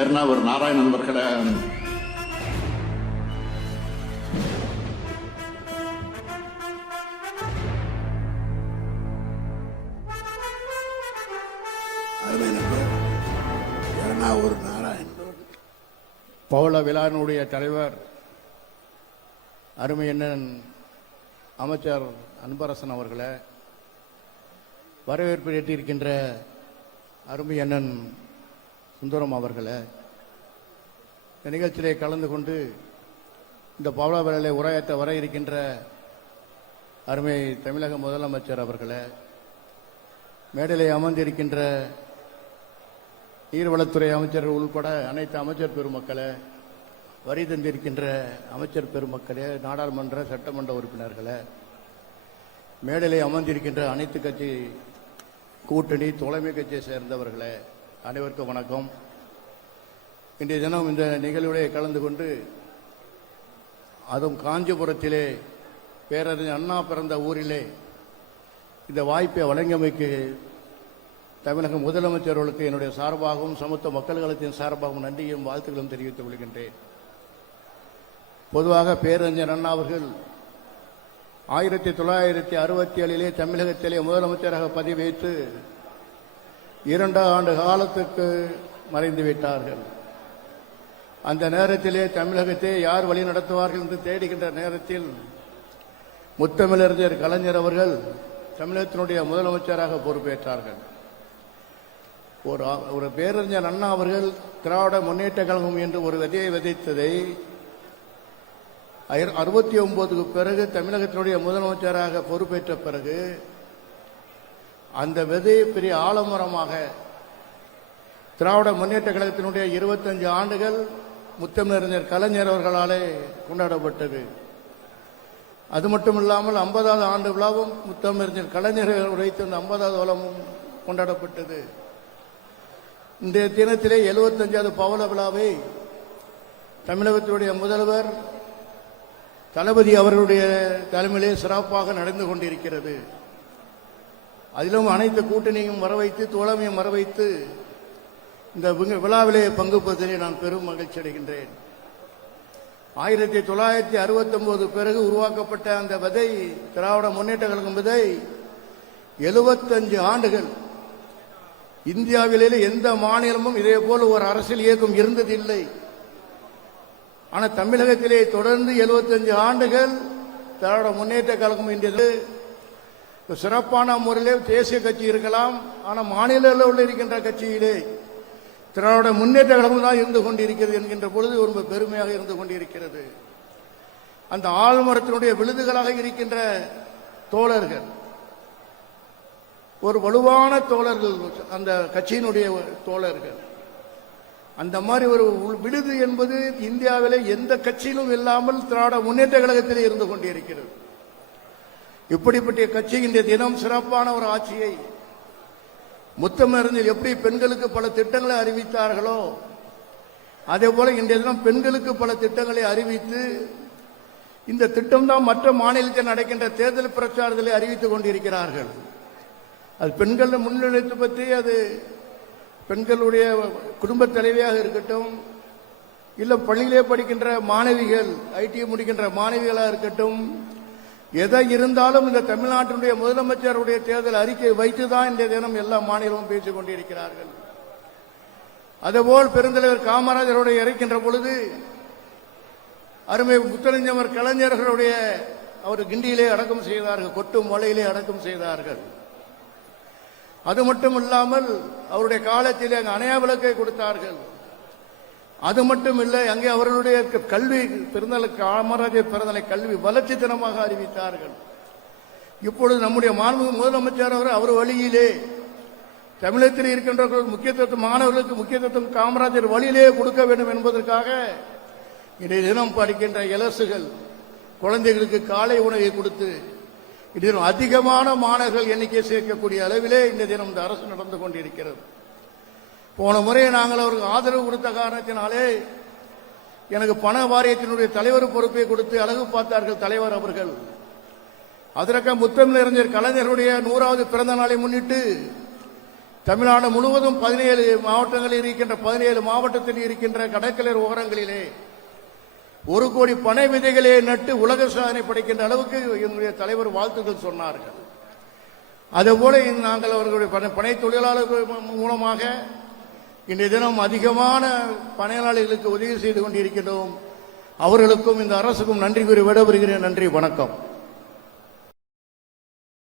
ஏர்னாவூர் நாராயணன் அவர்களை அருமை நாராயணன் பவள விழாவினுடைய தலைவர் அருமை அண்ணன் அமைச்சர் அன்பரசன் அவர்களை வரவேற்பு ஏற்றிருக்கின்ற அருமை அண்ணன் சுந்தரம் அவர்களை இந்த நிகழ்ச்சியிலே கலந்து கொண்டு இந்த பவள உரையாற்ற வர இருக்கின்ற அருமை தமிழக முதலமைச்சர் அவர்களே மேடையிலே அமர்ந்திருக்கின்ற நீர்வளத்துறை அமைச்சர் உள்பட அனைத்து அமைச்சர் பெருமக்களை வரி தந்திருக்கின்ற அமைச்சர் பெருமக்களே நாடாளுமன்ற சட்டமன்ற உறுப்பினர்களை மேடையிலே அமர்ந்திருக்கின்ற அனைத்து கட்சி கூட்டணி தலைமை கட்சியை சேர்ந்தவர்களே அனைவருக்கும் வணக்கம். இன்றைய தினம் இந்த நிகழ்வுடைய கலந்து கொண்டு அதுவும் காஞ்சிபுரத்திலே பேரறிஞர் அண்ணா பிறந்த ஊரிலே இந்த வாய்ப்பை வழங்கியமைக்கு தமிழக முதலமைச்சர்களுக்கு என்னுடைய சார்பாகவும் சமத்துவ மக்கள்களத்தின் சார்பாகவும் நன்றியும் வாழ்த்துக்களும் தெரிவித்துக் கொள்கின்றேன். பொதுவாக பேரறிஞர் அண்ணா அவர்கள் ஆயிரத்தி தொள்ளாயிரத்தி அறுபத்தி ஏழிலே தமிழகத்திலே முதலமைச்சராக பதிவேற்று இரண்டு ஆண்டு காலத்துக்கு மறைந்து விட்டார்கள். அந்த நேரத்திலே தமிழகத்தை யார் வழி நடத்துவார்கள் என்று தேடுகின்ற நேரத்தில் முத்தமிழறிஞர் கலைஞர் அவர்கள் தமிழகத்தினுடைய முதலமைச்சராக பொறுப்பேற்றார்கள். ஒரு ஒரு பேரறிஞர் அண்ணா அவர்கள் திராவிட முன்னேற்ற கழகம் என்று ஒரு விதையை விதைத்ததை அறுபத்தி ஒன்பதுக்கு பிறகு தமிழகத்தினுடைய முதலமைச்சராக பொறுப்பேற்ற பிறகு அந்த விதை பெரிய ஆலமரமாக திராவிட முன்னேற்ற கழகத்தினுடைய இருபத்தஞ்சு ஆண்டுகள் முத்தமிழறிஞர் கலைஞர் அவர்களாலே கொண்டாடப்பட்டது. அது மட்டும் இல்லாமல் ஐம்பதாவது ஆண்டு விழாவும் முத்தமிழறிஞர் கலைஞர் உரைத்த அந்த ஐம்பதாவது விழாவும் கொண்டாடப்பட்டது. இன்றைய தினத்திலே எழுபத்தஞ்சாவது பவள விழாவை தமிழகத்தினுடைய முதல்வர் தளபதி அவர்களுடைய தலைமையிலே சிறப்பாக நடந்து கொண்டிருக்கிறது. அதிலும் அனைத்து கூட்டணியும் வரவைத்து தோழமையும் வரவைத்து இந்த விழாவிலே பங்கு பெறுவதிலே நான் பெரும் மகிழ்ச்சி அடைகின்றேன். ஆயிரத்தி தொள்ளாயிரத்தி அறுபத்தி ஒன்பது பிறகு உருவாக்கப்பட்ட அந்த விதை திராவிட முன்னேற்ற கழகம் விதை எழுபத்தஞ்சு ஆண்டுகள் இந்தியாவிலே எந்த மாநிலமும் இதே போல ஒரு அரசியல் இயக்கம் இருந்ததில்லை. ஆனால் தமிழகத்திலே தொடர்ந்து 75 ஆண்டுகள் திராவிட முன்னேற்ற கழகம் என்றது சிறப்பான முறையிலே தேசிய கட்சி இருக்கலாம் ஆனால் மாநில அளவில் இருக்கின்ற கட்சியிலே திராவிட முன்னேற்ற கழகம் தான் இருந்து கொண்டிருக்கிறது என்கின்ற பொழுது ரொம்ப பெருமையாக இருந்து கொண்டிருக்கிறது. அந்த ஆழ்மரத்தினுடைய விழுதுகளாக இருக்கின்ற தோழர்கள் ஒரு வலுவான தோழர்கள் அந்த கட்சியினுடைய தோழர்கள். அந்த மாதிரி ஒரு விழுது என்பது இந்தியாவிலே எந்த கட்சியிலும் இல்லாமல் திராவிட முன்னேற்ற கழகத்திலே இருந்து கொண்டிருக்கிறது. இப்படிப்பட்ட கட்சி இந்த தினம் சிறப்பான ஒரு ஆட்சியை முத்தமருந்தில் எப்படி பெண்களுக்கு பல திட்டங்களை அறிவித்தார்களோ அதே போல இன்றைய தினம் பெண்களுக்கு பல திட்டங்களை அறிவித்து இந்த திட்டம் தான் மற்ற மாநிலத்தில் நடக்கின்ற தேர்தல் பிரச்சாரத்திலே அறிவித்துக் கொண்டிருக்கிறார்கள். அது பெண்கள் முன்னெடுத்து பற்றி அது பெண்களுடைய குடும்ப தலைவியாக இருக்கட்டும் இல்லை பள்ளியிலே படிக்கின்ற மாணவிகள் ஐடி முடிக்கின்ற மாணவிகளாக இருக்கட்டும் எதை இருந்தாலும் இந்த தமிழ்நாட்டினுடைய முதலமைச்சருடைய தேர்தல் அறிக்கை வைத்துதான் இந்த தினம் எல்லா மாநிலமும் பேசிக் கொண்டிருக்கிறார்கள். அதுபோல் பெருந்தலைவர் காமராஜருடைய இறைக்கின்ற பொழுது அருமை முத்தறிஞர் கலைஞர்களுடைய அவர் கிண்டியிலே அடக்கம் செய்தார்கள் கொட்டும் மலையிலே அடக்கம் செய்தார்கள். அது மட்டும் இல்லாமல் அவருடைய காலத்தில் அங்கு அணையா விளக்கை கொடுத்தார்கள். அது மட்டும் இல்லை அங்கே அவர்களுடைய கல்வி பிறந்தலை காமராஜர் பிறந்தலை கல்வி வளர்ச்சி தினமாக அறிவித்தார்கள். இப்பொழுது நம்முடைய மாண்பு முதலமைச்சர் அவர் அவர் வழியிலே தமிழகத்தில் இருக்கின்ற முக்கியத்துவம் மாணவர்களுக்கு முக்கியத்துவம் காமராஜர் வழியிலே கொடுக்க வேண்டும் என்பதற்காக இன்றைய தினம் படிக்கின்ற இலசுகள் குழந்தைகளுக்கு காலை உணவை கொடுத்து இன்றைய அதிகமான மாணவர்கள் எண்ணிக்கை சேர்க்கக்கூடிய அளவிலே இந்த தினம் இந்த அரசு நடந்து கொண்டிருக்கிறது. போன முறை நாங்கள் அவருக்கு ஆதரவு கொடுத்த காரணத்தினாலே எனக்கு பண வாரியத்தினுடைய தலைவர் பொறுப்பை கொடுத்து அழகு பார்த்தார்கள் தலைவர் அவர்கள். அதற்கு முத்தமிழறிஞர் கலைஞருடைய நூறாவது பிறந்த நாளை முன்னிட்டு தமிழ்நாடு முழுவதும் பதினேழு மாவட்டங்களில் இருக்கின்ற பதினேழு மாவட்டத்தில் இருக்கின்ற கடற்கரை ஓரங்களிலே ஒரு கோடி பனை விதைகளே நட்டு உலக சாதனை படைக்கின்ற அளவுக்கு என்னுடைய தலைவர் வாழ்த்துக்கள் சொன்னார்கள். அதுபோல நாங்கள் அவர்களுடைய பனை- தொழிலாளர்கள் மூலமாக இன்றைய தினம் அதிகமான பணியாளர்களுக்கு உதவி செய்து கொண்டிருக்கின்றோம். அவர்களுக்கும் இந்த அரசுக்கும் நன்றி கூறி விடைபெறுகிறேன். நன்றி வணக்கம்.